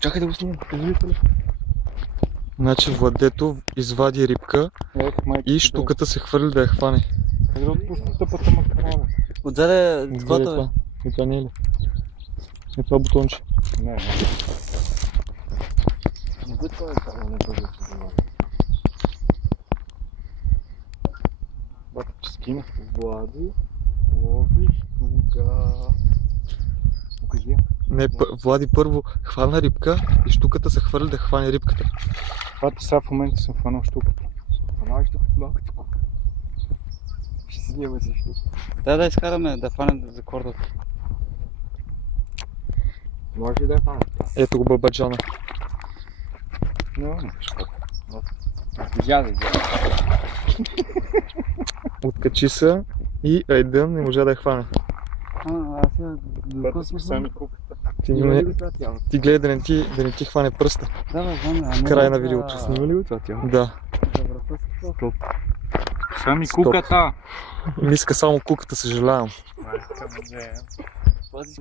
Чакай да го снимам. Значи Владето извади рибка и щуката се хвърли да я хване. Къде отпусна тъпата макарона? Отзаде Отвади дъската, бе. това. И това не е ли? Е това бутонче. Не. Не бе, това е това, не бъде това. Бата, че скина. Влади, ловиш тука. Покажи я. Не, Влади първо хвана рибка и щуката се хвърли да хване рибката. Бата, сега в момента съм хванал щуката. Фанаваш тук малко тук. Ще си снимаме също. Да изкараме, да фанем за кордата. Може ли да я фанем? Ето го бабаджана. Не. Изяде. Откачи се и Айдън не можа да я хване. Аз я Бата, сами куката. Ти гледай да не ти хване пръста. Да, бе, знам. Край на видеото. Снима ли го това тяло? Да. Сами Стоп. куката. Миска само куката, съжалявам. Пази